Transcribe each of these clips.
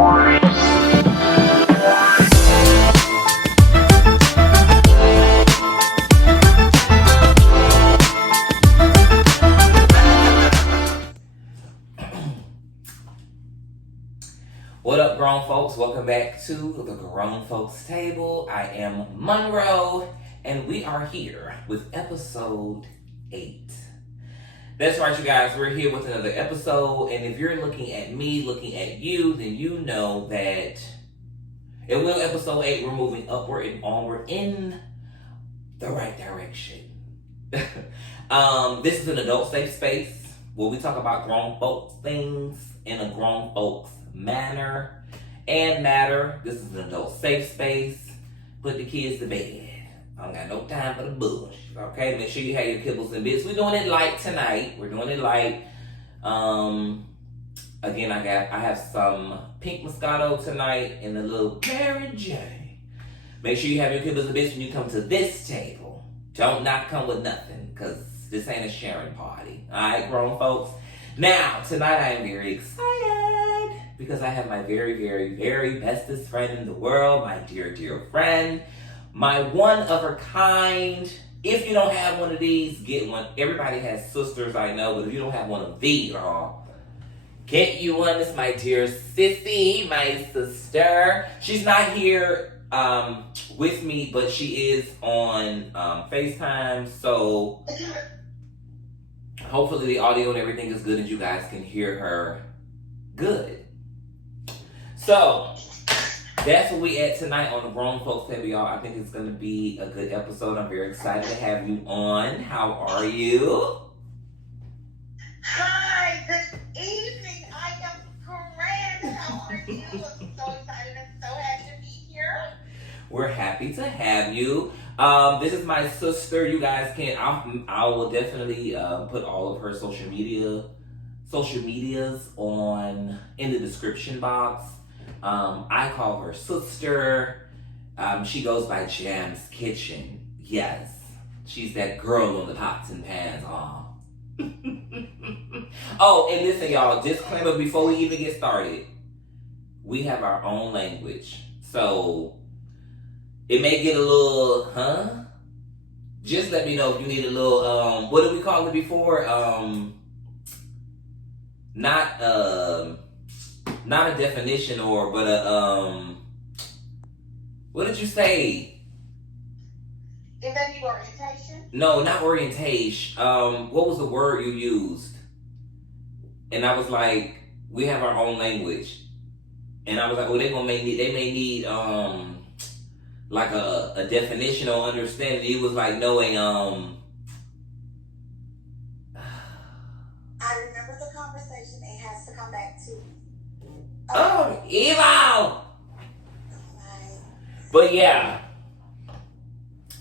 What up, grown folks? Welcome back to the Grown Folks Table. I am Monroe, and we are here with episode 8. That's right, you guys. We're here with another episode, and if you're looking at me, looking at you, then you know that in Will episode 8, we're moving upward and onward in the right direction. This is an adult safe space where we talk about grown folks things in a grown folks manner and matter. This is an adult safe space. Put the kids to bed. I don't got no time for the bush. Okay, make sure you have your kibbles and bits. We're doing it light tonight. We're doing it light. Again, I have some pink Moscato tonight and a little Mary J. Make sure you have your kibbles and bits when you come to this table. Don't not come with nothing, because this ain't a sharing party. Alright, grown folks. Now, tonight I am very excited because I have my very, very, very bestest friend in the world, my dear, dear friend, my one of a kind. If you don't have one of these, get one. Everybody has sisters, I know, but if you don't have one of these, get you one. It's my dear sissy, my sister. She's not here with me, but she is on FaceTime, so hopefully the audio and everything is good and you guys can hear her good. So, that's where we at tonight on the Grown Folks Table, y'all. I think it's going to be a good episode. I'm very excited to have you on. How are you? Hi, good evening. I am grand. How are you? I'm so excited and so happy to be here. We're happy to have you. This is my sister. You guys can, I will definitely put all of her social medias on in the description box. I call her sister. She goes by Jam's Kitchen. Yes, she's that girl on the pots and pans. Oh, and listen, y'all, disclaimer before we even get started. We have our own language. So, it may get a little, Just let me know if you need a little, what did we call it before? Not a definition but a, what did you say? Is that your orientation? No, not orientation. What was the word you used? And I was like, we have our own language. And I was like, well, they may need like a definition or understanding. It was like knowing I remember the conversation. It has to come back to evil. But yeah,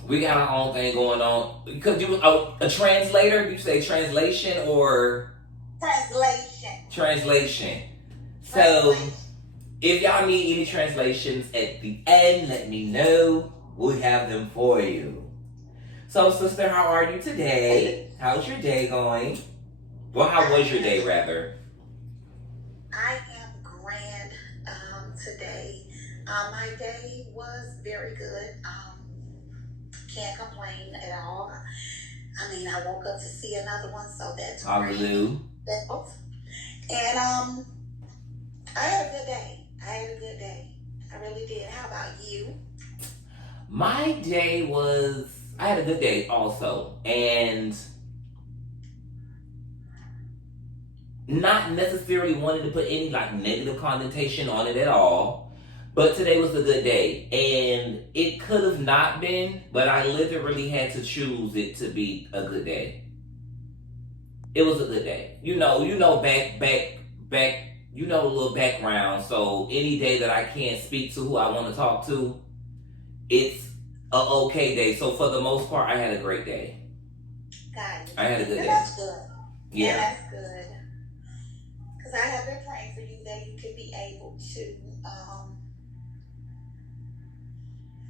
we got our own thing going on. Because you a translator? You say translation or translation? So if y'all need any translations at the end, let me know. We'll have them for you. So, sister, how are you today? How's your day going? Well, how was your day, rather? I am grand today. My day was very good. Can't complain at all. I mean, I woke up to see another one, so that's Hallelujah. And I had a good day. I really did. How about you? My day I had a good day also. And not necessarily wanting to put any like negative connotation on it at all. But today was a good day. And it could have not been, but I literally had to choose it to be a good day. It was a good day. You know, back, you know, a little background. So any day that I can't speak to who I want to talk to, it's a okay day. So for the most part, I had a great day. Got it. I had a good day. That's good. Yeah. That's good. Because I have been praying for you that you could be able to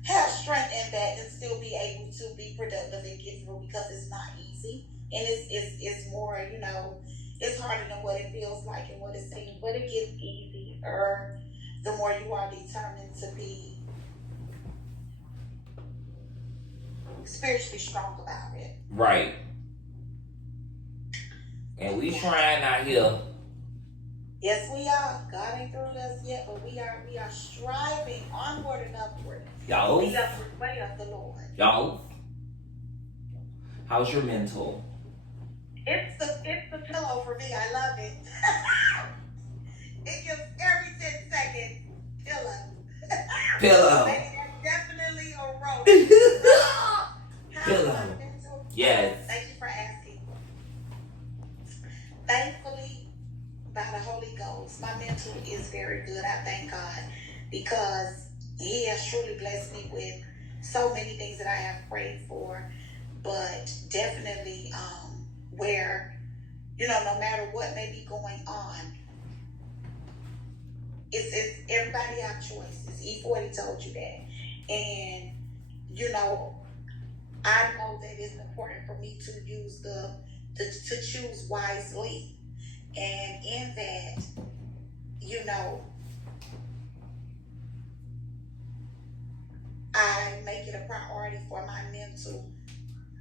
have strength in that and still be able to be productive and get through, because it's not easy. And it's more, you know, it's harder than what it feels like and what it seems, but it gets easier. the more you are determined to be spiritually strong about it. Right. And we trying out here. Yes, we are. God ain't through us yet, but we are striving onward and upward. Y'all. The upward way of the Lord. Y'all. How's your mental? It's the pillow for me. I love it. It gives every 10 seconds pillow. Pillow. Definitely a road. Pillow. Yes. Thank you for asking. Thankfully, by the Holy Ghost, my mental is very good. I thank God because He has truly blessed me with so many things that I have prayed for, but definitely where, no matter what may be going on, it's everybody have choices. E40 told you that. And, I know that it's important for me to use to choose wisely. And in that, I make it a priority for my mental.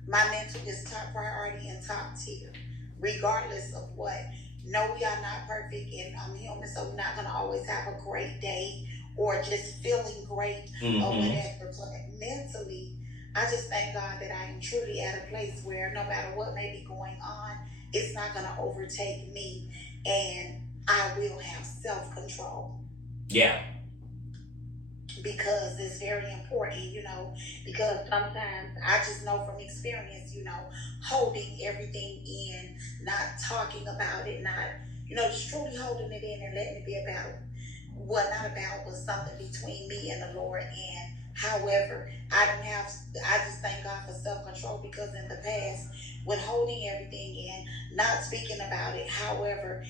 My mental is top priority and top tier, regardless of what. No, we are not perfect and I'm human, so we're not going to always have a great day or just feeling great or whatever. But mentally, I just thank God that I am truly at a place where no matter what may be going on, it's not going to overtake me and I will have self-control. Yeah. Because it's very important, because sometimes I just know from experience, holding everything in, not talking about it, not, just truly holding it in and letting it be about not about, but something between me and the Lord. And however, I just thank God for self-control because in the past, with holding everything in, not speaking about it, however,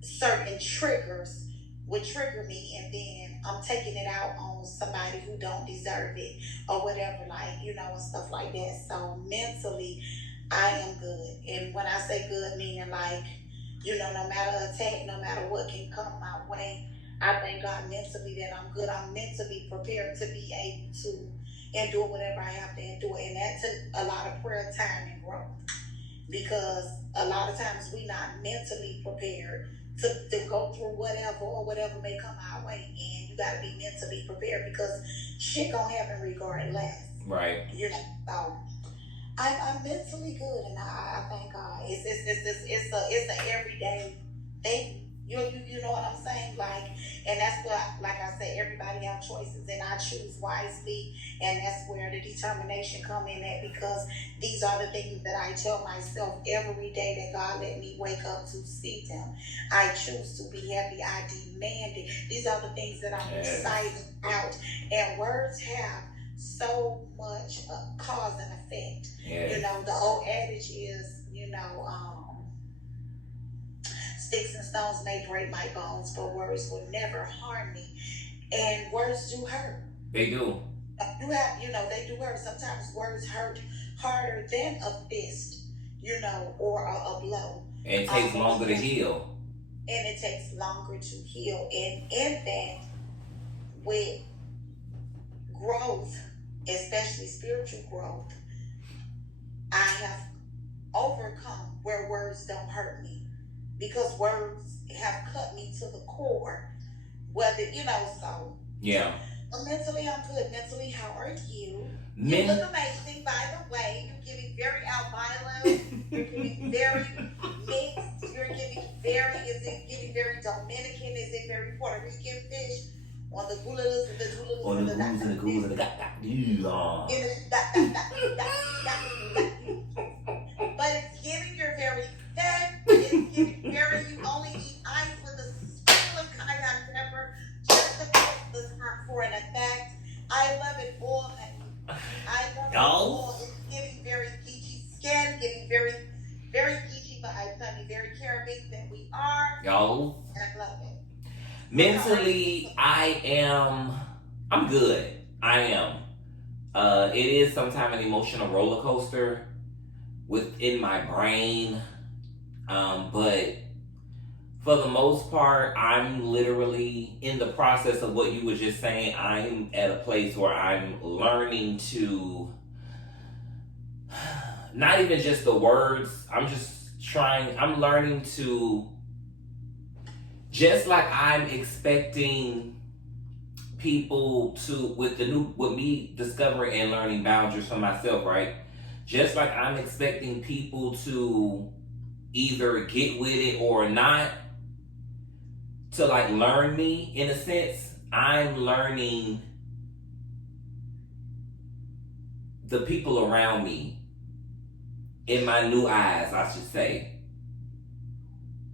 certain triggers would trigger me and then I'm taking it out on somebody who don't deserve it or whatever, and stuff like that. So mentally, I am good. And when I say good, meaning no matter attack, no matter what can come my way, I thank God mentally that I'm good. I'm mentally prepared to be able to endure whatever I have to endure. And that took a lot of prayer time and growth because a lot of times we're not mentally prepared to go through whatever may come our way. And you got to be mentally prepared because shit gonna happen regardless. Right. So I'm mentally good and I thank God. It's an everyday thing. You know what I'm saying? And that's what, like I said, everybody have choices and I choose wisely. And that's where the determination come in at because these are the things that I tell myself every day that God let me wake up to see them. I choose to be happy. I demand it. These are the things that I'm excited about. And words have so much cause and effect. Yes. The old adage is, sticks and stones may break my bones, but words will never harm me. And words do hurt. They do. They do hurt. Sometimes words hurt harder than a fist, or a blow. And it takes longer to heal. And it takes longer to heal. And in that, with growth, especially spiritual growth, I have overcome where words don't hurt me. Because words have cut me to the core. Whether, so. Yeah. But mentally, I'm good. Mentally, how are you? You look amazing, by the way. You're giving very albino. You're giving very mixed. You're giving is it giving very Dominican? Is it very Puerto Rican fish? On the gulas and the gulas. On the gulas and the gulas and the But it's giving you're very fat. It's giving very, you only eat ice with a sprinkle of cayenne pepper just to put the top for an effect. I love it all, honey. I love it all. It's giving very peachy skin, giving very, very peachy vibes, honey. Very Caribbean that we are. Yo. I love it. Mentally, I'm good. I am. It is sometimes an emotional roller coaster within my brain. But for the most part, I'm literally in the process of what you were just saying. I'm at a place where I'm learning to, not even just the words, I'm learning to, just like I'm expecting people to, with me discovering and learning boundaries for myself, right? Just like I'm expecting people to either get with it or not, to like learn me in a sense, I'm learning the people around me in my new eyes, I should say.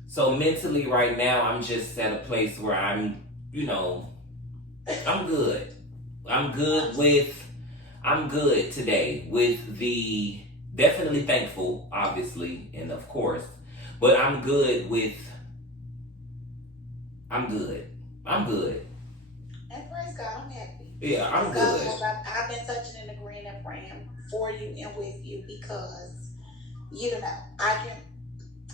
So mentally right now, I'm just at a place where I'm good. I'm good today with the, definitely thankful, obviously, and of course, but I'm good. I'm good. And praise God, I'm happy. Yeah, I'm God, good. I've been touching and agreeing and praying for you and with you because I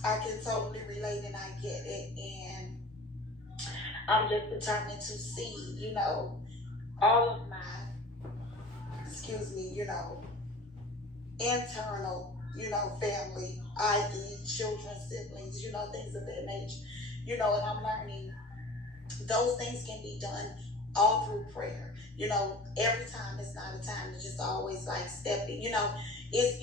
can totally relate and I get it, and I'm just determined to see all of my internal family, ID, children, siblings, things of that nature, and I'm learning those things can be done all through prayer. Every time it's not a time to just always like step in. It's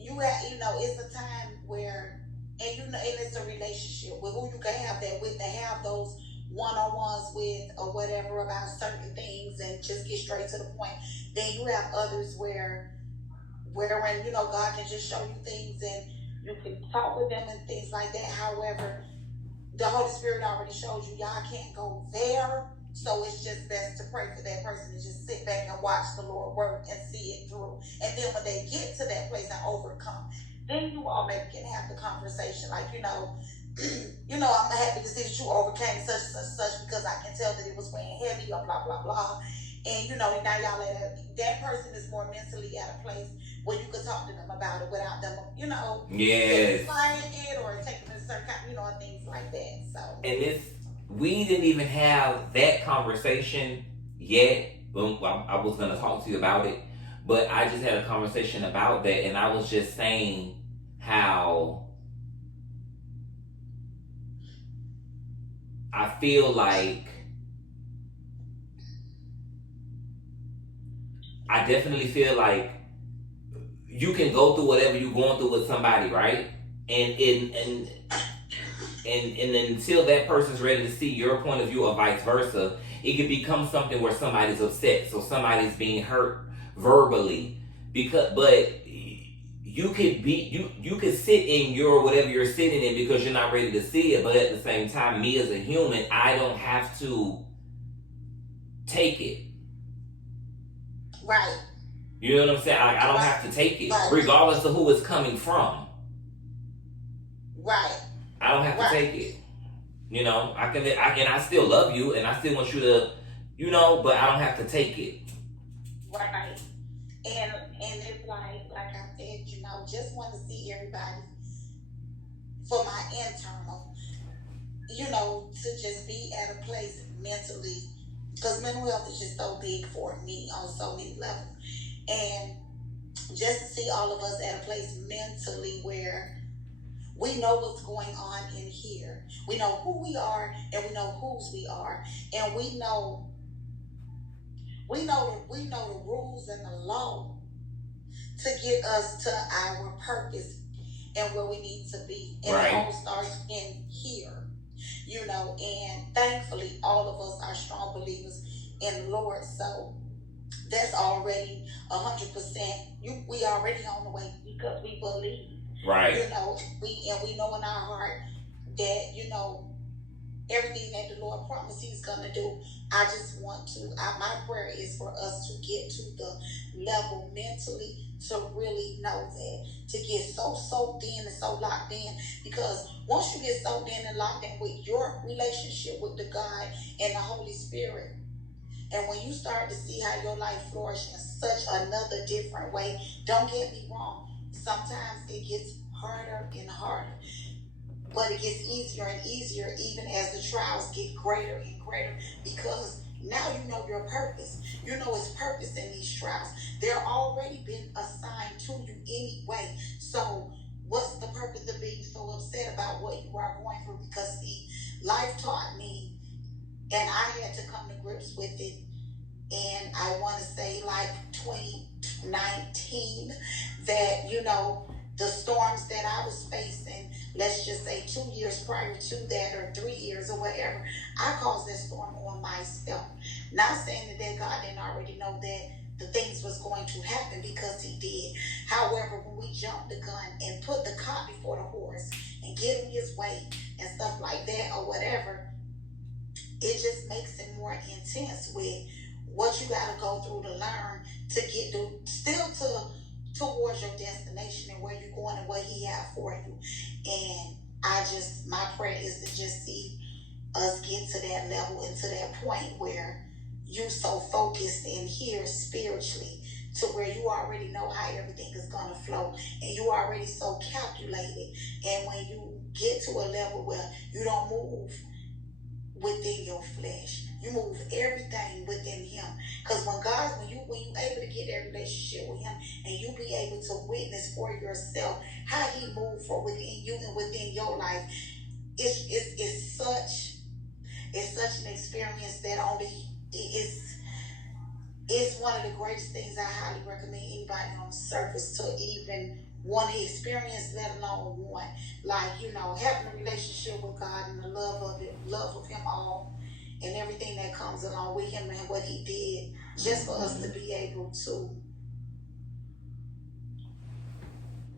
it's a time where, and it's a relationship with who you can have that with, to have those one-on-ones with or whatever about certain things and just get straight to the point. Then you have others wherein God can just show you things and you can talk with them and things like that. However, the Holy Spirit already showed you y'all can't go there. So it's just best to pray for that person and just sit back and watch the Lord work and see it through. And then when they get to that place and overcome, then you all maybe can have the conversation like, I'm happy to see that you overcame such and such because I can tell that it was weighing heavy or blah, blah, blah. And, now y'all that person is more mentally at a place where you could talk to them about it without them, Yes. flying it or taking a certain kind, things like that. So. And we didn't even have that conversation yet. Well, I was gonna talk to you about it, but I just had a conversation about that, and I was just saying how I feel like I definitely feel like you can go through whatever you're going through with somebody, right? And until that person's ready to see your point of view or vice versa, it could become something where somebody's upset, so somebody's being hurt verbally. But you could sit in your whatever you're sitting in because you're not ready to see it. But at the same time, me as a human, I don't have to take it. Right. You know what I'm saying? I don't have to take it, right, regardless of who it's coming from. Right. I don't have to take it. I still love you, and I still want you to, but I don't have to take it. Right. And it's like I said, just want to see everybody for my internal, to just be at a place mentally, because mental health is just so big for me on so many levels. And just to see all of us at a place mentally where we know what's going on in here. We know who we are and we know whose we are. And we know the rules and the law to get us to our purpose and where we need to be. And right. It all starts in here. And thankfully all of us are strong believers in the Lord. So that's already 100%. We already on the way because we believe. Right. We know in our heart that, everything that the Lord promised He's gonna do. I just want to. My prayer is for us to get to the level mentally to really know that, to get so soaked in and so locked in. Because once you get soaked in and locked in with your relationship with the God and the Holy Spirit, and when you start to see how your life flourishes in such another different way, don't get me wrong. Sometimes it gets harder and harder. but it gets easier and easier even as the trials get greater and greater, because now you know your purpose. You know it's purpose in these trials. They're already been assigned to you anyway. So what's the purpose of being so upset about what you are going through? Because see, life taught me, and I had to come to grips with it. And I want to say like 2019, that the storms that I was facing, let's just say 2 years prior to that, or 3 years or whatever, I caused that storm on myself. Not saying that God didn't already know that the things was going to happen, because he did. However, when we jump the gun and put the cart before the horse and get him his way and stuff like that or whatever, it just makes it more intense with what you got to go through to learn to get towards your destination and where you're going and what he has for you. And my prayer is to just see us get to that level and to that point where you so focused in here spiritually, to where you already know how everything is going to flow, and you already so calculated. And when you get to a level where you don't move within your flesh, you move everything within him. Because when you able to get that relationship with him, and you be able to witness for yourself how he moved for within you and within your life, it's such an experience that it's one of the greatest things. I highly recommend anybody on the surface to even want to experience, let alone want, having a relationship with God and the love of him all, and everything that comes along with him and what he did just for us to be able to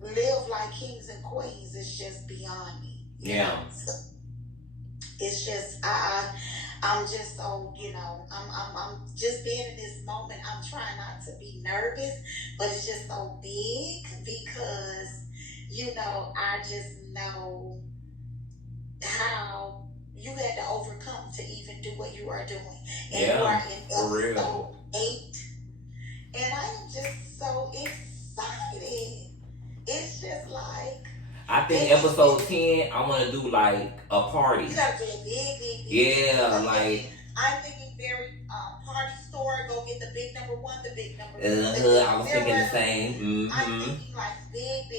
live like kings and queens is just beyond me. So it's just I'm just so I'm just being in this moment. I'm trying not to be nervous, but it's just so big, because I just know how you had to overcome to even do what you are doing. And you are in episode 8. And I am just so excited. It's just like, I think episode 10, I want to do like a party. You gotta do a big. Yeah, like. I'm thinking very party store. Go get the big number 1, the big number 2. I was thinking the same. Mm-hmm. I'm thinking like big.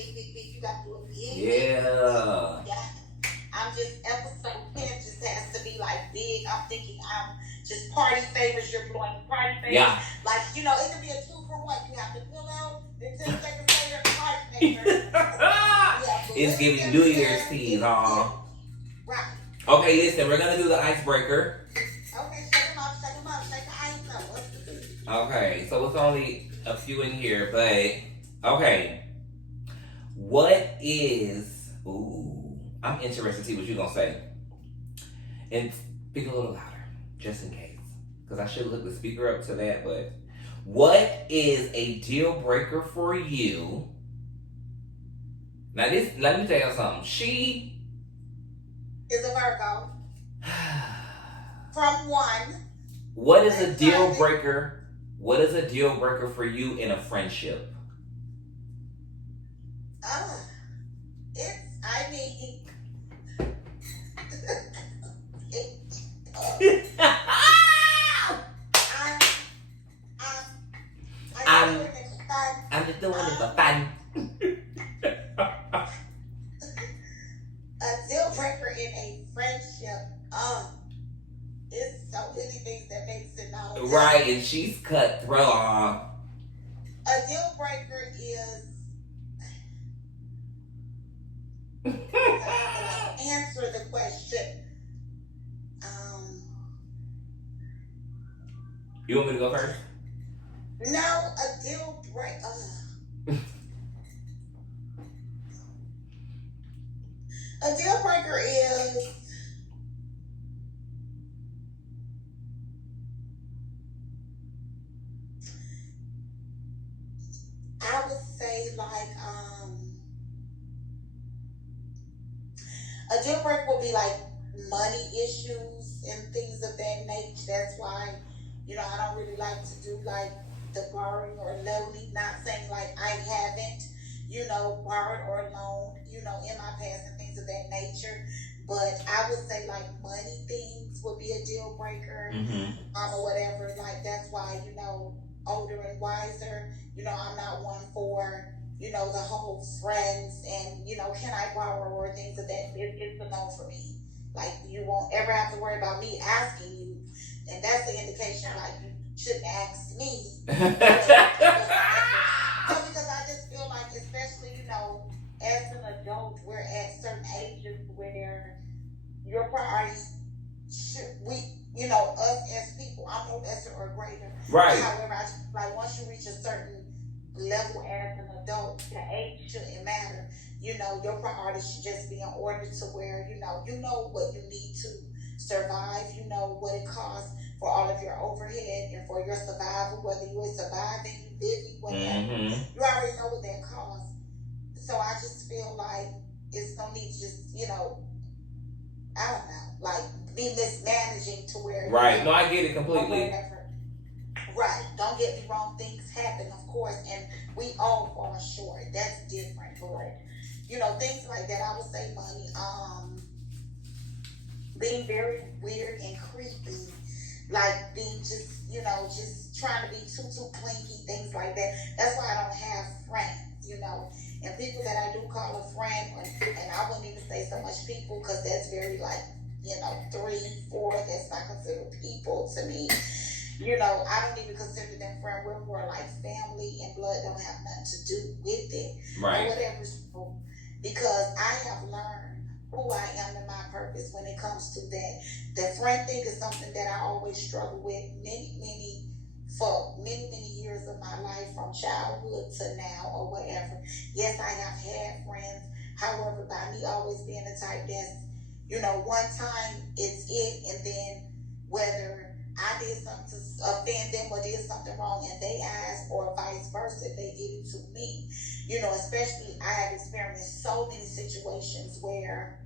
You gotta do a big. Yeah. I'm just episode 10 just has to be like big. I'm thinking I'm just party favors. You're blowing party favors. Yeah. Like it could be a 2-for-1. You have the pillow, then 10 seconds later, party favors. It's giving New Year's Eve, huh? Right. Okay, listen, we're gonna do the icebreaker. Okay, shake them up, shake the ice up. Okay, so it's only a few in here, but okay. What is? Ooh, I'm interested to see what you're gonna say. And speak a little louder, just in case, because I should hook the speaker up to that. But what is a deal breaker for you? Now this, let me tell you something. She is a Virgo. From 1. What is a deal breaker? What is a deal breaker for you in a friendship? I'm just doing it for fun. A deal breaker in a friendship. It's so many things that makes it not. Right, and she's cutthroat. A deal breaker is. Answer the question. You want me to go first? No, a deal breaker. A deal breaker is. I would say like a deal breaker will be like money issues and things of that nature. That's why I don't really like to do like the borrowing or loaning. Not saying like I haven't, borrowed or loaned, in my past and things of that nature. But I would say like money things would be a deal breaker, Mm-hmm. or whatever. Like that's why, older and wiser, I'm not one for, the whole friends and, can I borrow or things of that. It's a no for me. Like you won't ever have to worry about me asking you. And that's the indication like you shouldn't ask me. So because I just feel like, especially, as an adult, we're at certain ages where your priorities should us as people, I'm no lesser or greater. Right. However, I just like once you reach a certain level as an adult, the age shouldn't matter. Your priorities should just be in order to where, you know what you need to survive, you know what it costs for all of your overhead and for your survival, whether you are surviving, you living, whatever. Mm-hmm. You already know what that costs. So I just feel like it's no need to just, I don't know, like be mismanaging to where Right. No, I get it or completely. whatever. Right. Don't get me wrong, things happen, of course, and we all fall short. That's different. But things like that, I would say money, being very weird and creepy, like being just trying to be too clingy, things like that. That's why I don't have friends. And people that I do call a friend, and I wouldn't even say so much people because that's very like, 3, 4, that's not considered people to me. I don't even consider them friends. We're more like family, and blood don't have nothing to do with it. Right. Or whatever. Because I have learned who I am and my purpose when it comes to that. The friend thing is something that I always struggle with for many, many years of my life, from childhood to now or whatever. Yes, I have had friends. However, by me always being the type that's, one time it's it, and then whether I did something to offend them or did something wrong in their eyes or vice versa, they did it to me. Especially I have experienced so many situations where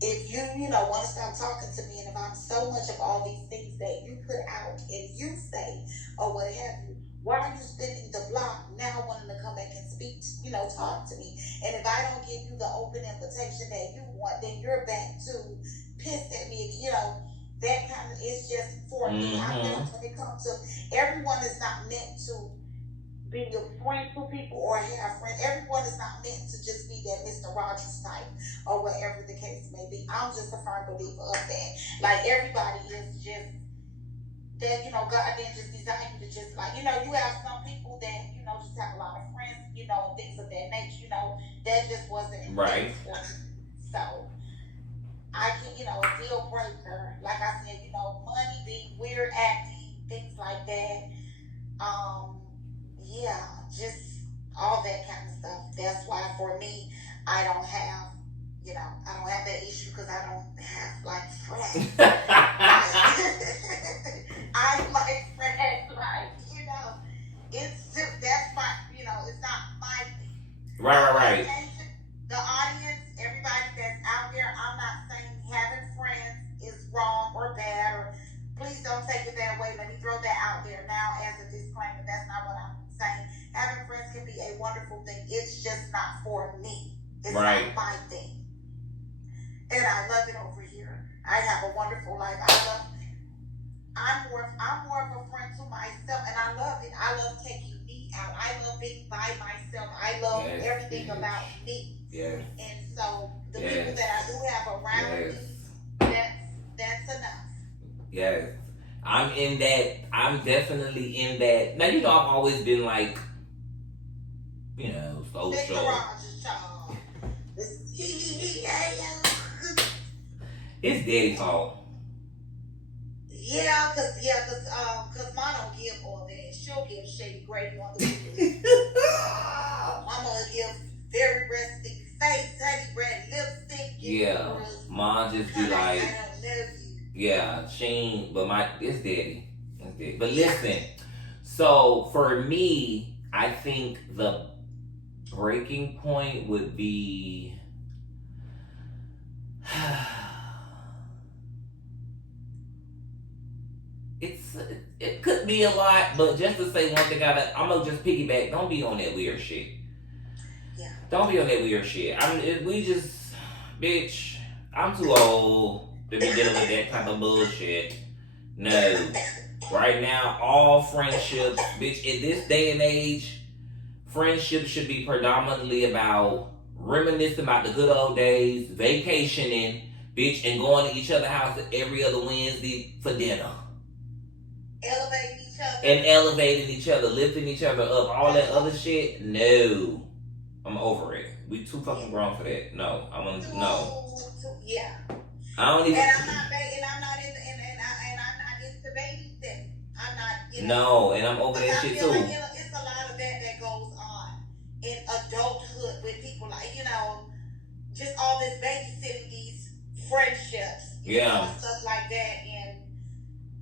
if you want to stop talking to me, and if I'm so much of all these things that you put out and you say or what have you, why are you spinning the block now wanting to come back and speak, talk to me? And if I don't give you the open invitation that you want, then you're back to pissed at me, that kind of, it's just for me. I feel like when it comes to, everyone is not meant to be a friend to people or have friends. Everyone is not meant to just be that Mr. Rogers type or whatever the case may be. I'm just a firm believer of that. Like everybody is just that, God didn't just design you to just like, you have some people that, just have a lot of friends, and things of that nature, that just wasn't right. So I can, a deal breaker, like I said, money, being weird acting, things like that. Yeah, just all that kind of stuff. That's why for me, I don't have that issue because I don't have like friends. I like friends, like, it's just, that's my, it's not my thing. Right. The audience, everybody that's out there, I'm not saying having friends is wrong or bad, or please don't take it that way. Let me throw that out there now as a disclaimer. That's not what I'm saying. Having friends can be a wonderful thing. It's just not for me. It's right. not my thing. And I love it over here. I have a wonderful life. I'm more of a friend to myself, and I love it. I love taking me out. I love being by myself. I love everything about me. Yes. And so the people that I do have around me, that's enough. Yes. I'm definitely in that. Now, I've always been like, social. Mr. Rogers, child. It's Daddy's fault. Yeah, cause mom don't give all that. She'll give shady gravy on the weekend. Mama will give very rustic face, honey red lipstick. Yeah, mom just be like, I don't know you. Yeah, she ain't, but it's Daddy. It's Daddy. But listen, so for me, I think the breaking point would be it could be a lot, but just to say one thing, I'm gonna just piggyback. Don't be on that weird shit. Don't be on that weird shit. Bitch, I'm too old to be dealing with that type of bullshit. No. Right now, all friendships, bitch, in this day and age, friendships should be predominantly about reminiscing about the good old days, vacationing, bitch, and going to each other's house every other Wednesday for dinner. Elevating each other. And elevating each other, lifting each other up, all that other shit. No. I'm over it. We too fucking grown for that. No. I want to Yeah. I don't even. And I'm not into babysitting. I'm not. No, and I'm over that shit too. Like, it's a lot of that goes on in adulthood with people, like, just all this babysitting, these friendships, stuff like that. And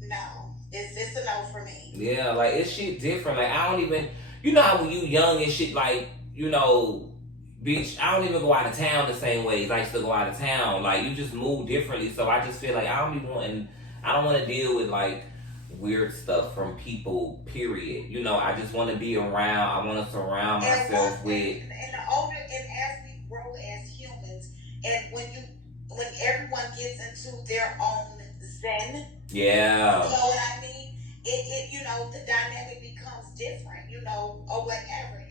no, it's a no for me. Yeah, like it's shit different. Like I don't even. You know how when you young and shit, like bitch, I don't even go out of town the same way as I used to go out of town. Like you just move differently. So I just feel like I don't want to deal with like weird stuff from people, period. I just want to be around. I want to surround myself with. And the older, and as we grow as humans, and when everyone gets into their own zen, yeah, you know what I mean? The dynamic becomes different, or whatever,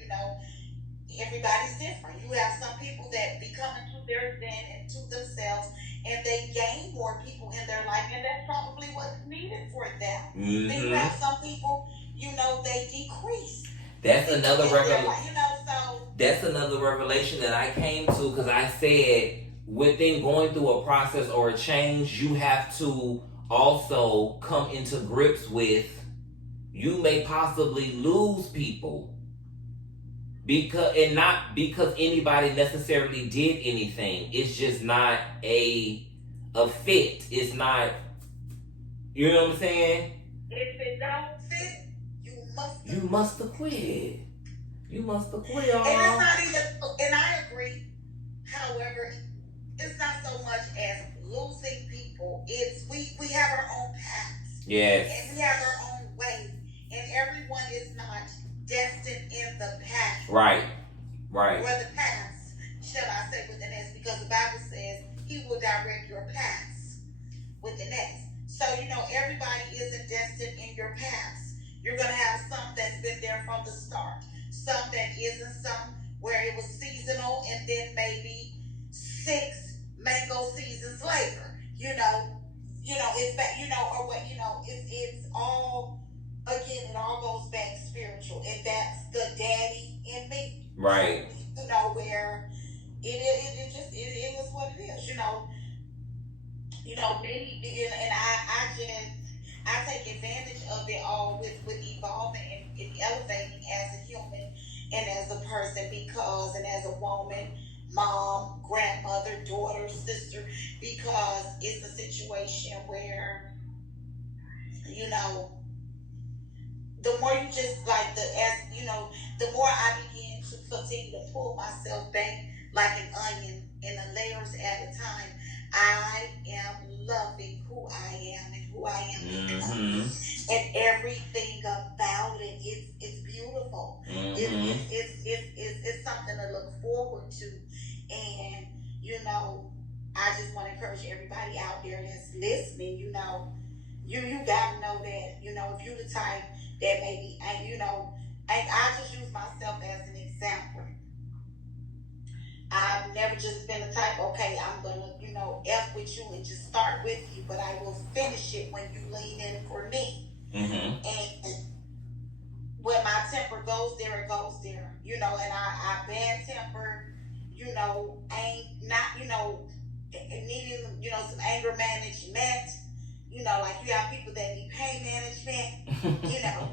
everybody's different. You have some people that become into their zen and to themselves, and they gain more people in their life, and that's probably what's needed for them. Mm-hmm. Then you have some people, they decrease. That's another revelation. So that's another revelation that I came to, because I said within going through a process or a change, you have to also come into grips with you may possibly lose people. Not because anybody necessarily did anything. It's just not a fit. It's not, you know what I'm saying? If it don't fit, you must have quit. You must have quit, y'all. And it's not even, and I agree. However, it's not so much as losing people. It's we have our own paths. Yes. And we have our own ways. And everyone is not destined in the path. Right. Or the paths, shall I say, with an S, because the Bible says He will direct your paths with an S. So, everybody isn't destined in your paths. You're going to have some that's been there from the start, some that isn't, some where it was seasonal, and then maybe 6 mango seasons later. It's back, or what, it's all. Again, it all goes back spiritual, and that's the daddy in me. Right. Where it is what it is. Me, and I take advantage of it all with evolving and elevating as a human and as a person, and as a woman, mom, grandmother, daughter, sister, because it's a situation where, the more you just the more I begin to continue to pull myself back like an onion in the layers at a time, I am loving who I am and who I am becoming. And everything about it, it's beautiful. Mm-hmm. It's something to look forward to. And, I just want to encourage everybody out there that's listening, you got to know that, if you the type that maybe, I just use myself as an example. I've never just been the type, okay, I'm going to, F with you and just start with you, but I will finish it when you lean in for me. Mm-hmm. And when my temper goes there, it goes there, and I bad temper, ain't not, needing, some anger management. Like you have people that need pain management,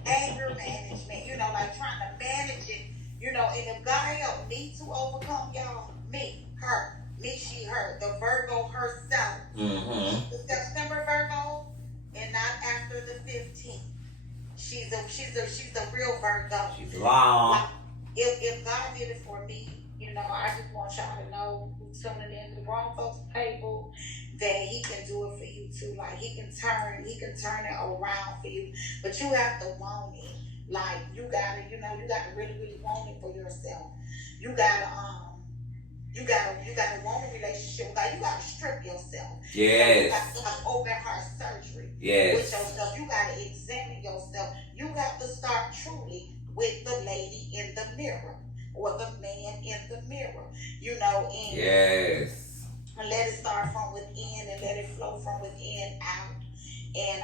anger management, like trying to manage it, and if God help me to overcome, y'all, me, her, me, she, her, the Virgo herself, the September Virgo, and not after the 15th. She's a real Virgo. She's long. Like, if God did it for me, I just want y'all to know who's tuning in to the Wrong Folks Table, that He can do it for you too. Like He can turn it around for you. But you have to want it. Like you gotta really, really want it for yourself. You gotta You gotta want a relationship with God. You gotta strip yourself. You Yes. gotta have open heart surgery with Yes. yourself. You gotta examine yourself. You have to start truly with the lady in the mirror or the man in the mirror. And Yes. let it start from within and let it flow from within out. And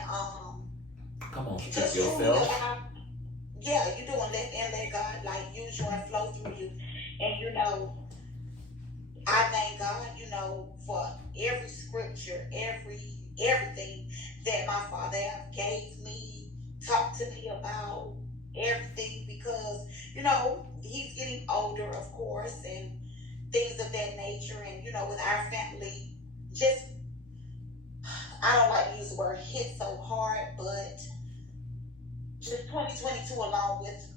Come on, strip just truly yourself. allow, yeah, you do, and let God like use you and flow through you. And I thank God, for every scripture, everything that my father gave me, talked to me about everything because, he's getting older, of course, and things of that nature. And, with our family, just, I don't like to use the word hit so hard, but just 2022 along with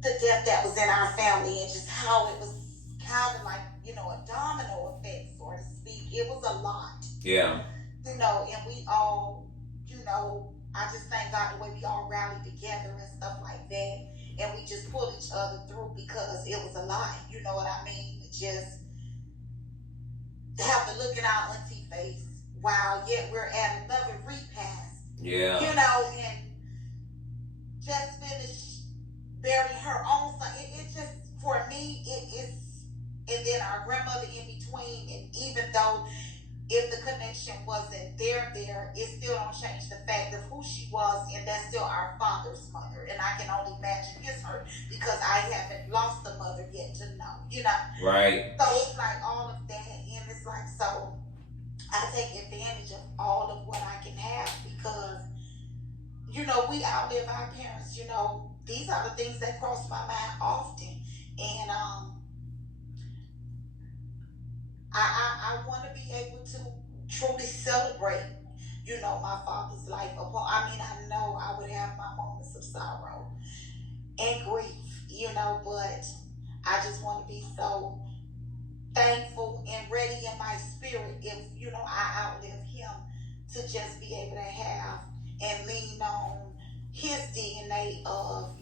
the death that was in our family and just how it was kind of like, a domino effect, so to speak. It was a lot. Yeah. And we all, I just thank God the way we all rallied together and stuff like that. And we just pulled each other through because it was a lot. You know what I mean? Just to have to look in our auntie face while yet we're at another repast. Yeah. And just finish burying her own son. It just, for me, it is, and then our grandmother in between. And even though if the connection wasn't there, it still don't change the fact of who she was, and that's still our father's mother. And I can only imagine his hurt because I haven't lost a mother yet to know, Right. So it's like all of that, and it's like, so I take advantage of all of what I can have because, we outlive our parents. These are the things that cross my mind often, and I want to be able to truly celebrate, my father's life. I know I would have my moments of sorrow and grief, but I just want to be so thankful and ready in my spirit if, I outlive him to just be able to have and lean on his DNA of,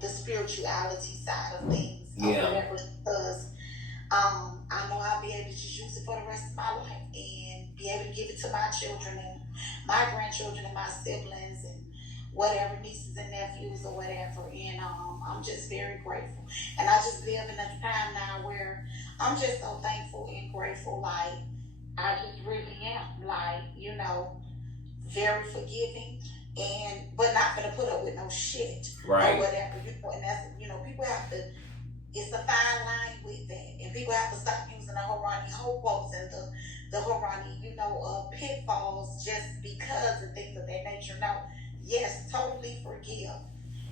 the spirituality side of things or whatever, because I know I'll be able to just use it for the rest of my life and be able to give it to my children and my grandchildren and my siblings and whatever, nieces and nephews or whatever. And I'm just very grateful. And I just live in a time now where I'm just so thankful and grateful. Like, I just really am. Like, very forgiving but not gonna put up with no shit or whatever. And that's, people have to, it's a fine line with that, and people have to stop using the Horani hobos and the Horani, pitfalls just because and things of that nature. No, yes, totally forgive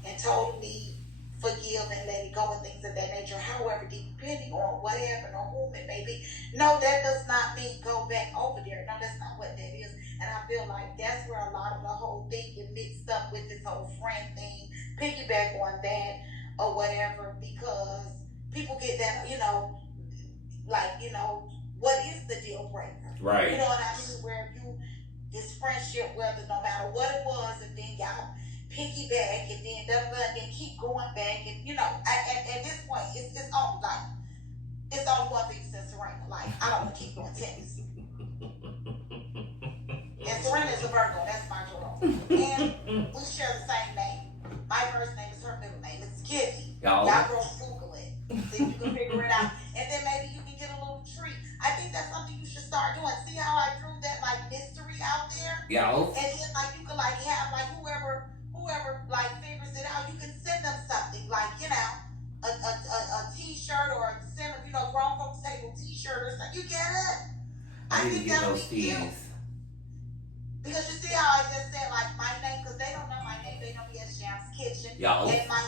and totally forgive and let it go and things of that nature. However, depending on what happened or whom it may be, no, that does not mean go back over there. No, that's not what that is. And I feel like that's where a lot of the whole thing get mixed up with this whole friend thing. Piggyback on that or whatever, because people get that, what is the deal breaker? Right. You know what I mean? Where this friendship, whether no matter what it was, and then y'all piggyback and then keep going back, and at this point, it's only one thing since Serena. Like, I don't want to keep doing tennis. And Serena is a Virgo, that's my girl. And we share the same name. My first name is her middle name. It's Kizzy. Y'all girls Google it. See if you can figure it out. And then maybe you can get a little treat. I think that's something you should start doing. See how I drew that mystery out there? Yeah. And then you can have whoever figures it out, you can send them something a t-shirt or send them, grown folks table t-shirt or something. You get it? I think that'll be cute. Because you see how I just said my name, because they don't know my name, they know me as Sham's Kitchen. Yeah. And my,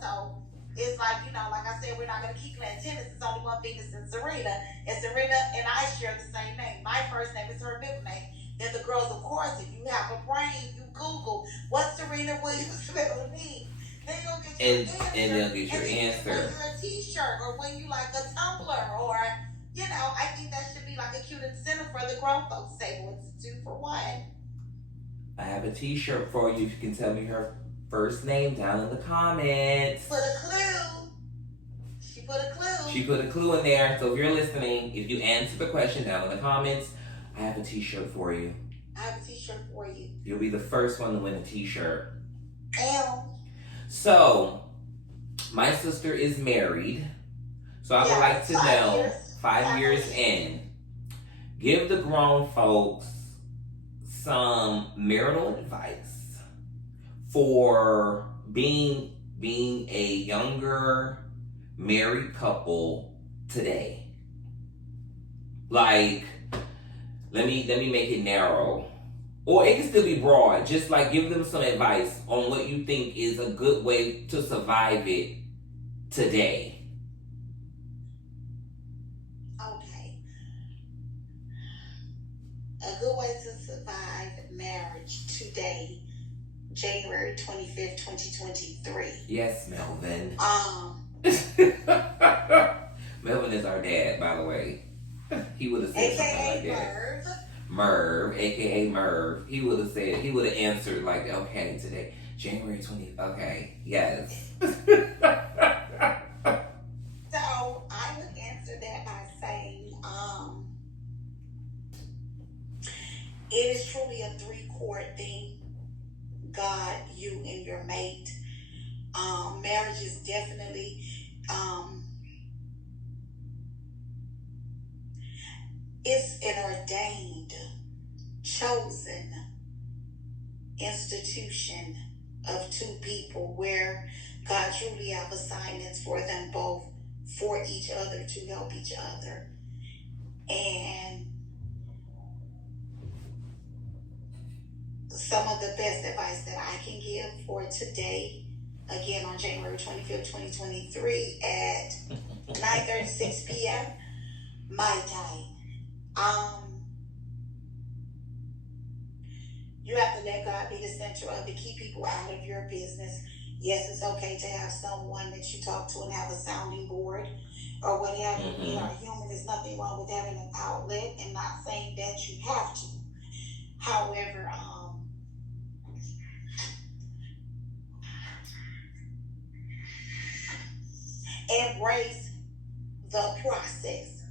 so it's like I said, we're not going to keep playing tennis. It's only one Venus and Serena. And Serena and I share the same name. My first name is her middle name. Then the girls, of course, if you have a brain, you Google what Serena Williams middle name. Then you'll get your answer. And they'll get your answer. When you're a t-shirt or when you like a tumbler or, I think that should be like a cute incentive for the grown folks table. It's 2 for 1. I have a t-shirt for you. If you can tell me her first name down in the comments. Put a clue. She put a clue. She put a clue in there. So if you're listening, if you answer the question down in the comments, I have a t-shirt for you. I have a t-shirt for you. You'll be the first one to win a t-shirt. Damn. So, my sister is married. So I would like to know, 5 years in, give the grown folks some marital advice for being a younger married couple today. Like, let me make it narrow. Or it can still be broad. Just like give them some advice on what you think is a good way to survive it today. Okay. A good way to survive marriage today, January 25th, 2023. Yes, Melvin. Um, Melvin is our dad, by the way. He would have said something like that. Merv, aka Merv. He would have answered like, okay, today, January 20th. Okay, yes. So I would answer that by saying, it is truly a 3-chord thing. God, you, and your mate. Marriage is definitely it's an ordained, chosen institution of 2 people where God truly have assignments for them both, for each other, to help each other. And some of the best advice that I can give for today, again on January 25th, 2023 at 9:36 p.m. my time. You have to let God be the center of it. Keep people out of your business. Yes, it's okay to have someone that you talk to and have a sounding board or whatever. Mm-hmm. You are human. There's nothing wrong with having an outlet, and not saying that you have to. However, embrace the process.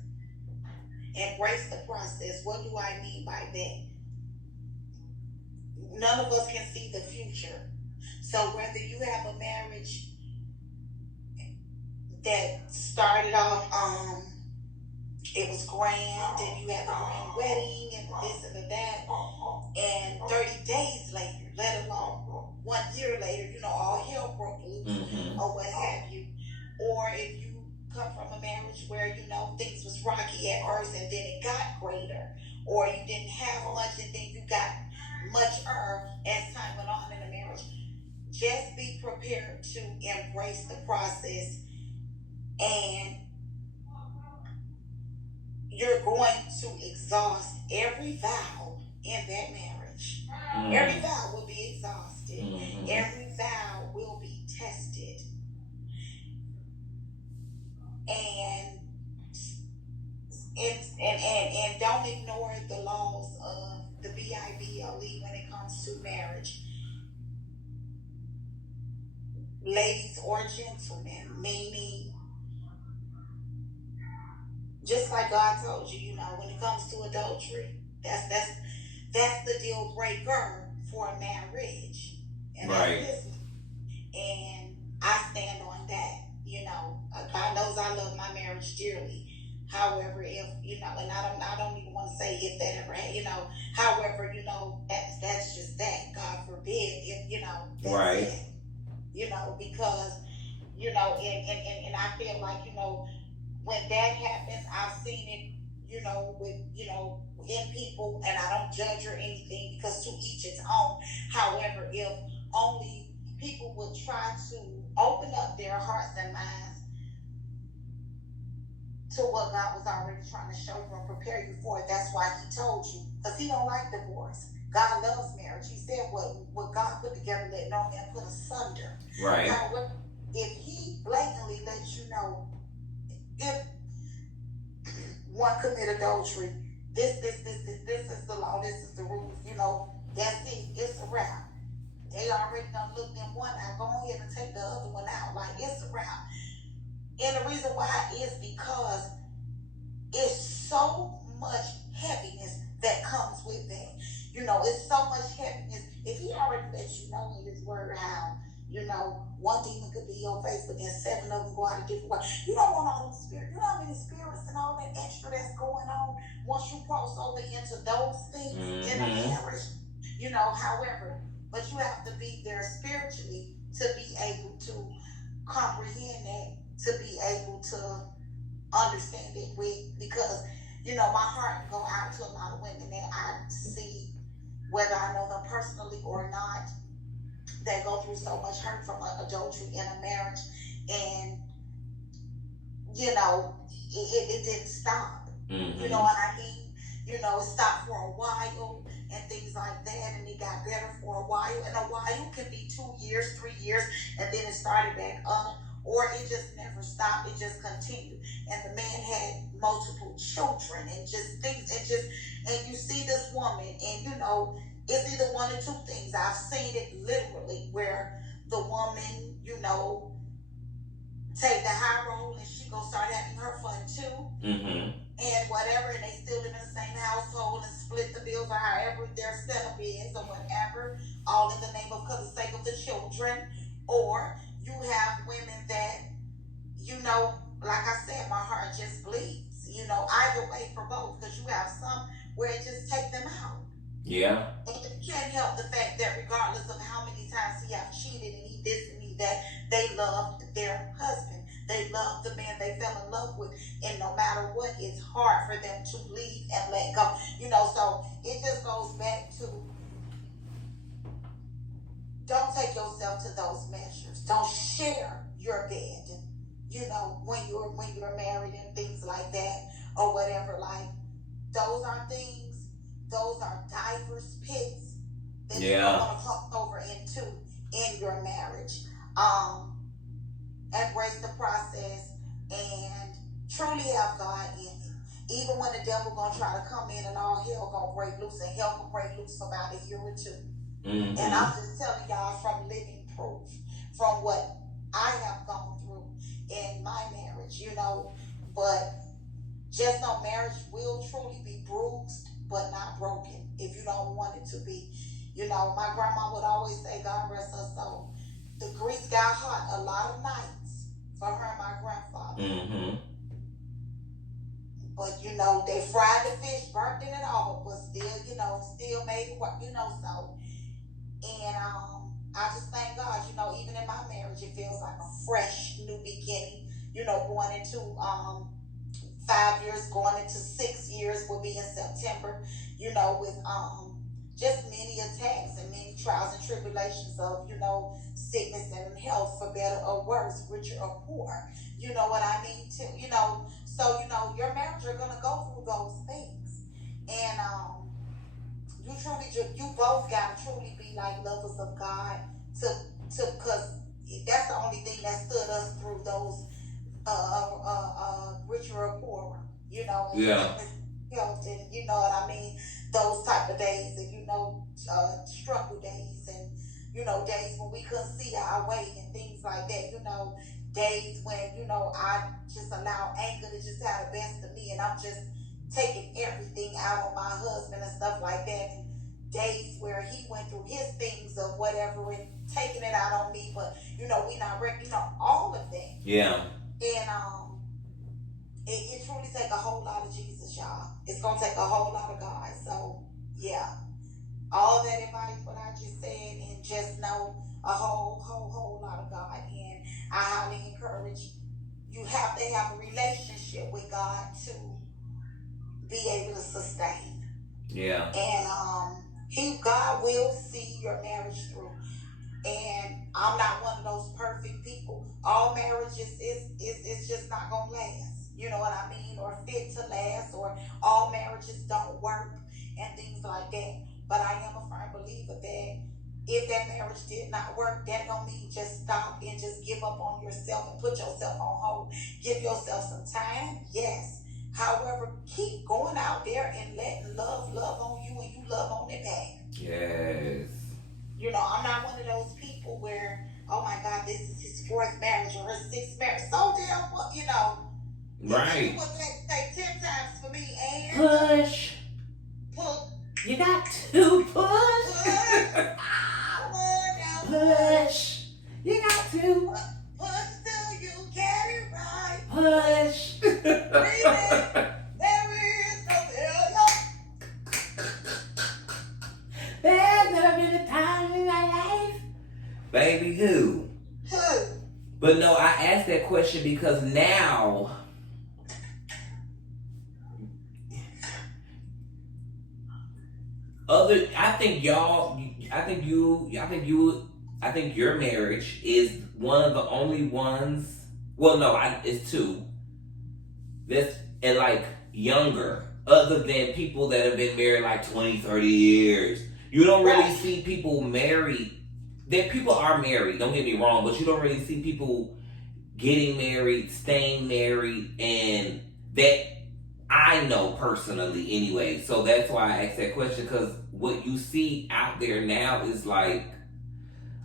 Embrace the process. What do I mean by that? None of us can see the future. So whether you have a marriage that started off, it was grand and you had the grand wedding and this and the that, and 30 days later, let alone 1 year later, all hell broke loose, or what have you. Or if you come from a marriage where, things was rocky at first and then it got greater, or you didn't have much and then you got much as time went on in the marriage. Just be prepared to embrace the process, and you're going to exhaust every vow in that marriage. Every vow will be exhausted. Every vow will be tested. And don't ignore the laws of the BIBLE when it comes to marriage. Ladies or gentlemen, meaning, just like God told you, when it comes to adultery, that's the deal breaker for a marriage. And right. And I stand on that. God knows I love my marriage dearly. However, if and I don't even want to say if that ever had, however, that's just that. God forbid if that's right. it. Because and I feel like when that happens, I've seen it with in people, and I don't judge or anything, because to each its own. However, if only people would try to open up their hearts and minds to what God was already trying to show you and prepare you for it. That's why He told you, because He don't like divorce. God loves marriage. He said what God put together, let no man put asunder. Right. However, if He blatantly lets you know, if one commit adultery, this is the law, this is the rules, that's it, it's a wrap. They already done looked in one out, go ahead and take the other one out, like it's a wrap. And the reason why is because it's so much heaviness that comes with that. It's so much heaviness. If he already let you know in his word how, one demon could be your face, but then seven of them go out a different way. You don't want all those spirits. You know how many spirits and all that extra that's going on once you cross over into those things in a marriage. However, but you have to be there spiritually to be able to comprehend that, to be able to understand it with, because my heart go out to a lot of women that I see, whether I know them personally or not, that go through so much hurt from adultery in a marriage, and it didn't stop. You know what I mean? It stopped for a while and things like that, and it got better for a while, and a while can be 2 years, 3 years, and then it started back up, or it just never stopped, it just continued. And the man had multiple children and just things, and you see this woman, and it's either one or two things. I've seen it literally where the woman, take the high road and she gonna start having her fun too. And whatever, and they still live in the same household and split the bills or however their setup is or whatever, all in the name of, for the sake of the children. Or you have women that, like I said, my heart just bleeds. Either way for both, because you have some where it just take them out. Yeah. And you can't help the fact that regardless of how many times he have cheated and he this and he that, they loved their husband. They loved the man they fell in love with. And no matter what, it's hard for them to leave and let go. So it just goes back to, don't take yourself to those measures. Don't share your bed, when you're married and things like that or whatever. Like, those are things, those are diverse pits that you don't want to come over into in your marriage. Embrace the process and truly have God in it. Even when the devil gonna try to come in and all hell gonna break loose, and hell gonna break loose for about a year or two. And I'm just telling y'all from living proof, from what I have gone through in my marriage, but just know marriage will truly be bruised but not broken if you don't want it to be. My grandma would always say, God rest her soul, the grease got hot a lot of nights for her and my grandfather. But they fried the fish, burnt it all, but still made it work, so. And I just thank God, even in my marriage, it feels like a fresh new beginning, going into 5 years, going into 6 years will be in September, with just many attacks and many trials and tribulations of, sickness and health, for better or worse, richer or poor. You know what I mean? Too, so, your marriage are going to go through those things. And you both got to truly be like lovers of God, because that's the only thing that stood us through those richer or poorer, health, and what I mean, those type of days, and struggle days, and days when we couldn't see our way and things like that, days when I just allow anger to just have the best of me, and I'm just taking everything out on my husband and stuff like that, and days where he went through his things of whatever and taking it out on me, but we not ready, all of that. Yeah. And it truly take a whole lot of Jesus, y'all. It's gonna take a whole lot of God. So yeah, all that advice what I just said, and just know a whole lot of God. And I highly encourage you have to have a relationship with God to be able to sustain. Yeah. And God will see your marriage through. And I'm not one of those perfect people. All marriages is just not gonna last. You know what I mean? Or fit to last, or all marriages don't work and things like that. But I am a firm believer that if that marriage did not work, that don't mean just stop and just give up on yourself and put yourself on hold. Give yourself some time, yes. However, keep going out there and letting love on you, and you love on it back. Yes. I'm not one of those people where, oh my God, this is his fourth marriage or his sixth marriage. So damn what? And then you Right. would say 10 times for me and Push. pull, You got to push, push. come on now, Push. You got to push till you get it right. push. Baby, there is no failure. There's never been a time in my life. Baby, who? Who? But no, I asked that question because now I think your marriage is one of the only ones. Well, no, it's two. That's and like younger, other than people that have been married like 20, 30 years. You don't really Right. see people married. That people are married. Don't get me wrong, but you don't really see people getting married, staying married, and that I know personally anyway. So that's why I asked that question because what you see out there now is like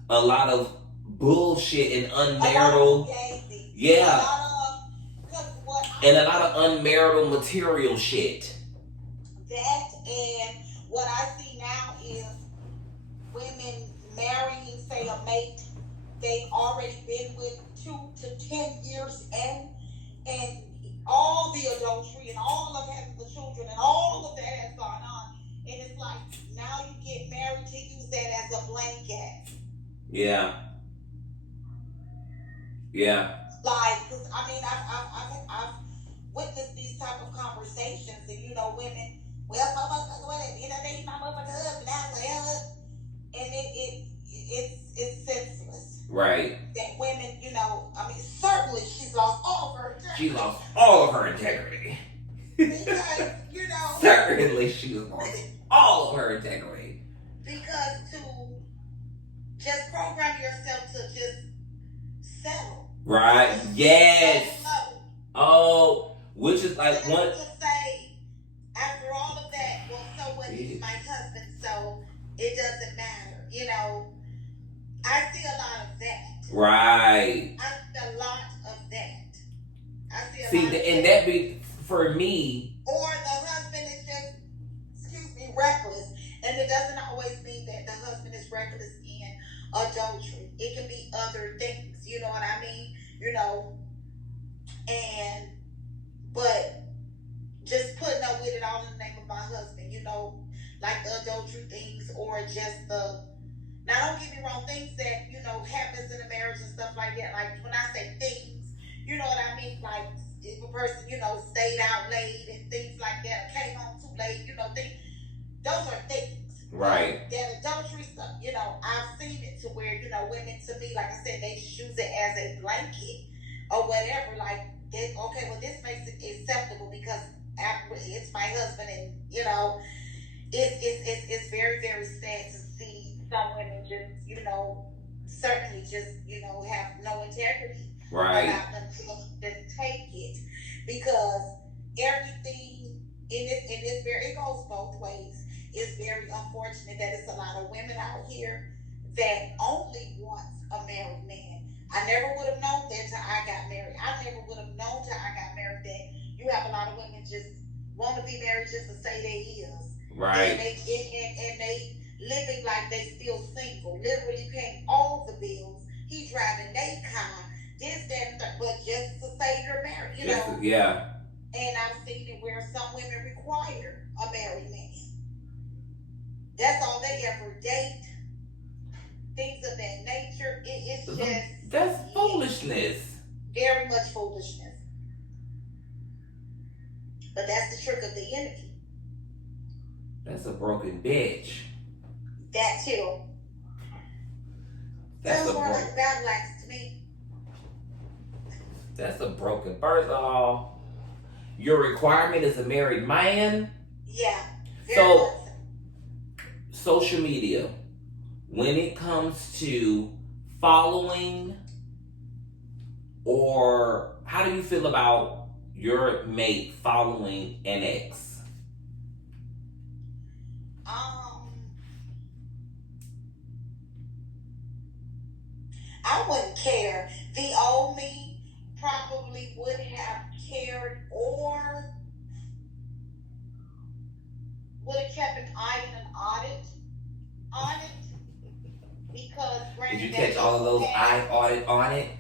a lot of bullshit and A lot of unmarital, fugazi. A yeah, lot of, because what and I a lot of unmarital material shit. that and what I see now is women marrying, say, a mate they've already been with 2 to 10 years and all the adultery and all of having the children and all of that has gone on. And it's like now you get married to use that as a blanket. Yeah, yeah, Like, cause I mean, I've witnessed these type of conversations, and women, well, my motherfucker, what, they my motherfucker husband out, well, and it's senseless. right. That women, I mean, certainly she's lost all of her She integrity. lost all of her integrity. Because, Certainly she lost all of her integrity. because to just program yourself to just settle. Right. Yes. Low. Oh, which is like Then one. to say, after all of that, well, so what? He's my husband, so it doesn't matter. I see a lot of that. Right. I see a lot of that. I see a See, lot of and that. that be for me. Or the husband is just, reckless. And it doesn't always mean that the husband is reckless in adultery. It can be other things. You know what I mean? But just putting up with it all in the name of my husband, like the adultery things or just now don't get me wrong, things that, happens in a marriage and stuff like that. Like when I say things, you know what I mean? Like if a person, stayed out late and things like that, or came home too late, those are things. Right. That adultery stuff, I've seen it to where, women to me, like I said, they use it as a blanket or whatever. Like, okay, well, this makes it acceptable because it's my husband, and it's very, very sad to see some women just, certainly just, have no integrity. Right. Allow them to just take it because everything in this very, it goes both ways. It's very unfortunate that it's a lot of women out here that only want a married man. I never would have known that till I got married. I never would have known till I got married that you have a lot of women just want to be married just to say they is. Right. And they living like they still single, literally paying all the bills. He driving their car, this, that, and that, but just to say you're married, Yeah. And I've seen it where some women require a married man. That's all they ever date. Things of that nature. It's just That's foolishness. very much foolishness. But that's the trick of the enemy. That's a broken bitch. That too. That's Sounds a more broken. like battle axe to me. That's a broken. First of all, your requirement is a married man. Yeah. So, social media, when it comes to following, or how do you feel about your mate following an ex? I wouldn't care. The old me probably would have cared or would have kept an eye and an audit on it because Did you granddaddy catch all of those had eye audit on it?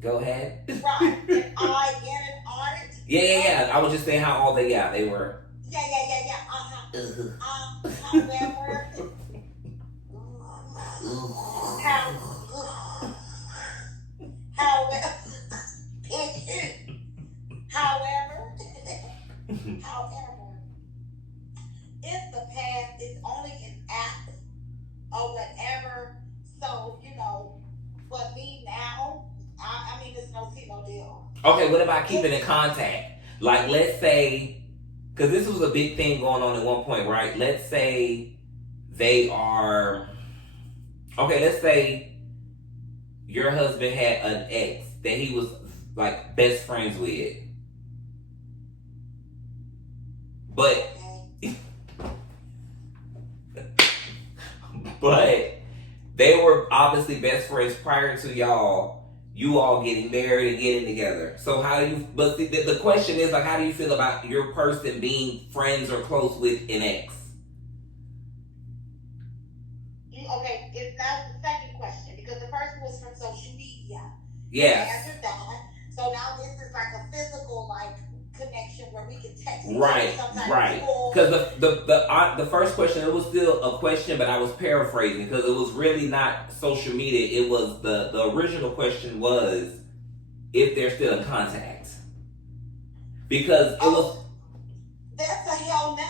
Go ahead. right an eye and an audit. Yeah. I was just saying how all they were. Yeah. Ugh. However, how, however, however, if the past is only an act or whatever, so for me now, I mean, it's no tea, no deal. Okay, what about keeping in contact? Like, let's say, because this was a big thing going on at one point, right? Let's say they are, okay, let's say your husband had an ex that he was like best friends with. But, but they were obviously best friends prior to you all getting married and getting together. So how do you, but the question is like, how do you feel about your person being friends or close with an ex? Okay, that's the second question because the first was from social media. Yes. Answered that. So now this is like a physical connection where we can text each Right, other right. Because the first question, it was still a question, but I was paraphrasing because it was really not social media. It was the original question was if they're still in contact. Because it was. That's a hell no.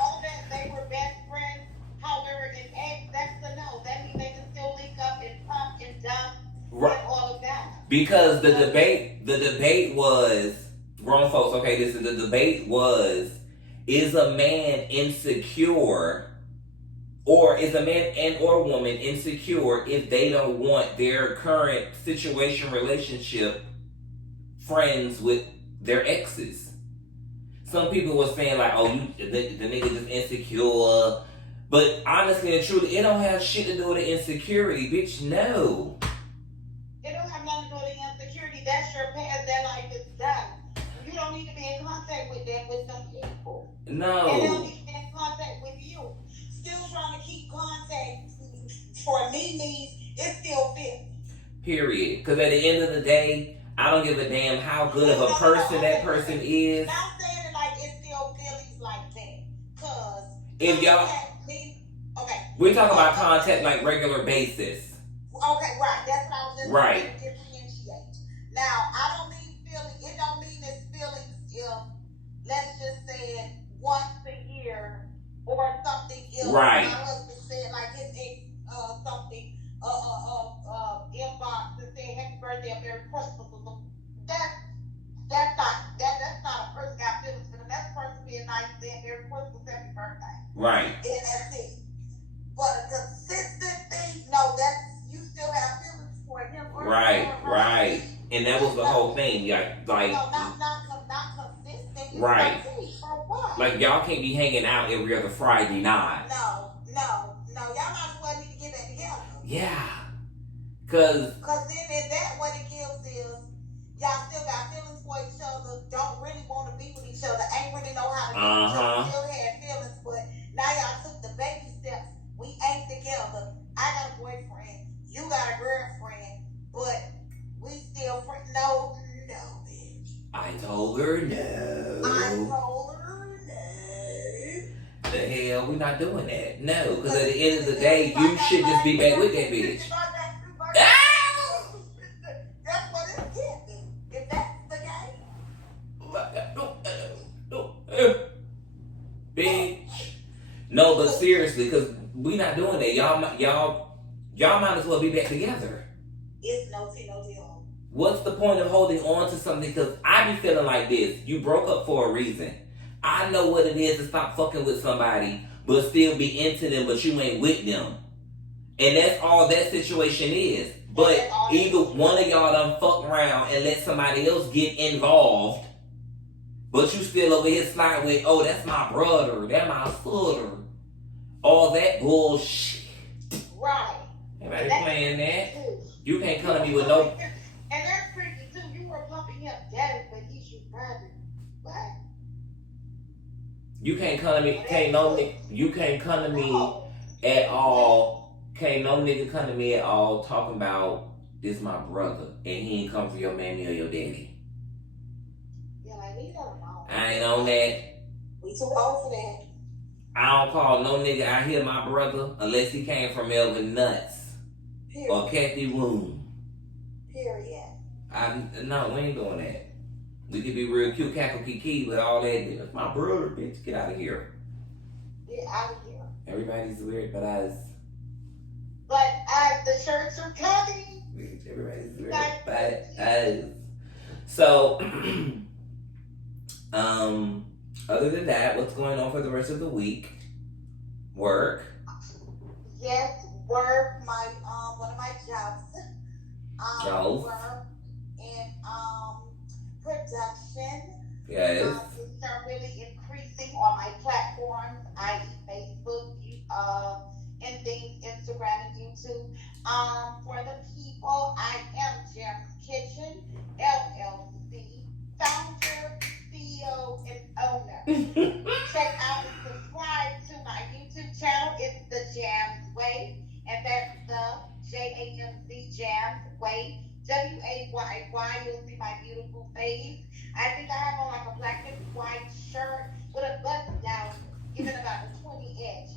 All that they were best friends. However, an ex, that's a no. That means they can still link up and pump and dump and all of that. Because the debate was, grown folks, okay, the debate was, is a man insecure, or is a man and or woman insecure if they don't want their current situation, relationship, friends with their exes? Some people were saying like, oh, the nigga just insecure. But honestly and truly, it don't have shit to do with the insecurity, bitch, no. It don't have nothing to do with the insecurity. That's your past. That life is done. You don't need to be in contact with them people. No. And they don't need to be in contact with you. Still trying to keep contact for me means it's still fit. Period. Because at the end of the day, I don't give a damn how good of a person that person is. Not saying it like it's still feelings like that. Because if y'all, okay, we're talking about contact like regular basis. Okay, right. That's what I was just right. trying to differentiate. Now, I don't mean feeling. It don't mean it's feelings if, let's just say it once a year or something else. Right. My husband said like his ex something inbox and say happy birthday or Merry Christmas or something. That's not a person got feelings for them. That's a person being nice saying Merry Christmas, happy birthday. Right. And that's it. But a consistent thing, no, that's you still have feelings for him. Right. And that was the whole thing. Like no, not consistent. Right. For what? Like y'all can't be hanging out every other Friday night. No. Y'all might as well need to get that together. Yeah. Cause then that what it gives is y'all still got feelings for each other, don't really want to be with each other, ain't really know how to be with each other, still had feelings, but now y'all took the baby steps. We ain't together. I got a boyfriend. You got a girlfriend. But we still friends. No, bitch. I told her no. The hell, we're not doing that. No, because at the end of the day, you should just be back with that bitch. That's what it's getting. If that's the case. Bitch. No, but seriously, because we not doing that. Y'all might as well be back together. It's no deal. What's the point of holding on to something? Because I be feeling like this. You broke up for a reason. I know what it is to stop fucking with somebody, but still be into them, but you ain't with them. And that's all that situation is. But either one of y'all done fuck around and let somebody else get involved, but you still over here sliding with, oh, that's my brother, that's my sister. All that bullshit. Right. Everybody playing that. You can't come to me with no... And there's You can't come to me. Can't no nigga. You can't come to me No. at all. Can't no nigga come to me at all talking about this my brother and he ain't come for your mammy or your daddy. Yeah, like, leave that alone. I ain't on that. We too old for that. I don't call no nigga out here my brother unless he came from Melvin Nuts Period. or Kathy Room. Period. No, we ain't doing that. We could be real cute, cackle, kiki, but all that. That's my brother, bitch. Get out of here. Get out of here. Everybody's weird, but us. But as the shirts are coming. Bitch, everybody's weird, but us. So, other than that, what's going on for the rest of the week? Work. Yes, work. My one of my jobs. Jobs. Work in production. Yes. Things are really increasing on my platforms, i.e. Facebook, and things, Instagram and YouTube. For the people, I am Gems Kitchen, LLC, founder, CEO, and owner. Check out and subscribe to my YouTube channel. It's The Jams Way, and that's the JAMZ Jams Way. WAYY. You'll see my beautiful face. I think I have on like a black and white shirt with a button down, giving about a 20-inch.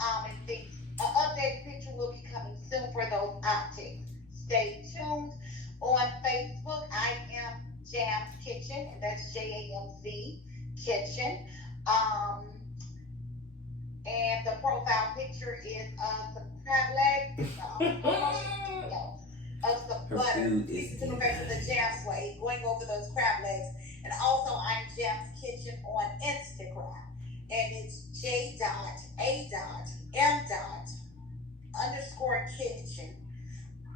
And things. An updated picture will be coming soon for those optics. Stay tuned. On Facebook, I am Jams Kitchen, and that's JAMZ Kitchen. And the profile picture is some crab legs, of some Her butter. food is To prepare for the Jams Way, going over those crab legs. And also, I'm Jams Kitchen on Instagram, and it's J.M._kitchen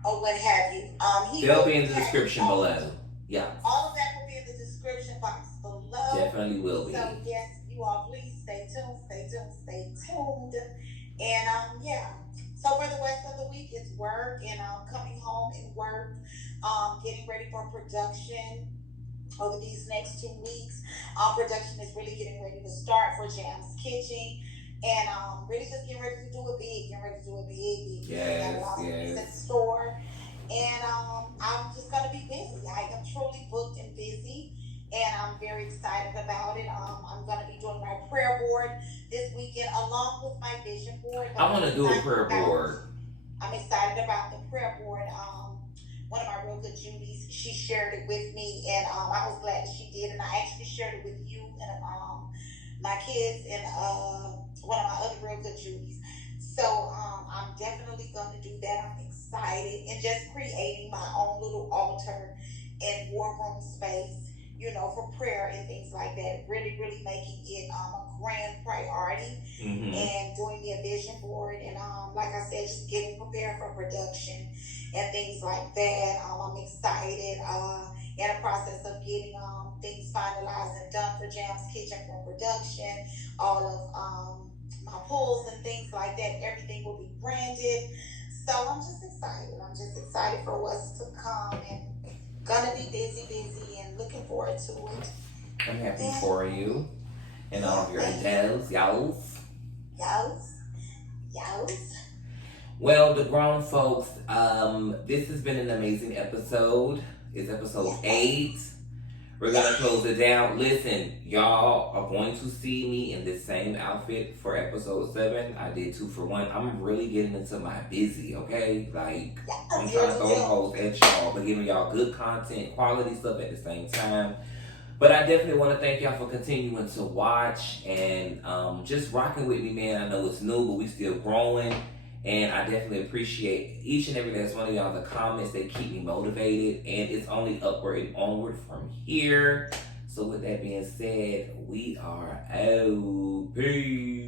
or what have you. They'll be in the description below. Yeah. All of that will be in the description box below. Definitely will be. So yes, you all please stay tuned. And yeah. So for the rest of the week, it's work, and coming home and work, getting ready for production over these next 2 weeks. Production is really getting ready to start for Jams Kitchen, and really just getting ready to do it big. Yes. In the store, and I'm just gonna be busy. I am truly booked and busy, and I'm very excited about it. I'm gonna be doing my prayer board this weekend along with my vision board. I want to do a prayer board. I'm excited about the prayer board. One of my real good Judies, she shared it with me, and I was glad that she did. And I actually shared it with you and my kids and one of my other real good Judies. So I'm definitely going to do that. I'm excited, and just creating my own little altar and war room space, for prayer and things like that. Really, really making it a grand priority, and doing me a vision board, and like I said, just getting prepared for production and things like that. I'm excited. In the process of getting things finalized and done for Jams Kitchen for production. All of my pulls and things like that. Everything will be branded. So I'm just excited for what's to come, and gonna be busy, and looking forward to it. I'm happy for you and all of your endeavors, y'all. Well, the grown folks, this has been an amazing episode. It's episode 8. We're gonna close it down. Listen, y'all are going to see me in this same outfit for episode 7. I did 2 for 1. I'm really getting into my busy, okay? Like, I'm trying to throw the hoes at y'all, but giving y'all good content, quality stuff at the same time. But I definitely want to thank y'all for continuing to watch and just rocking with me, man. I know it's new, but we still growing. And I definitely appreciate each and every last one of y'all, the comments. They keep me motivated, and it's only upward and onward from here. So with that being said, we are out. Peace.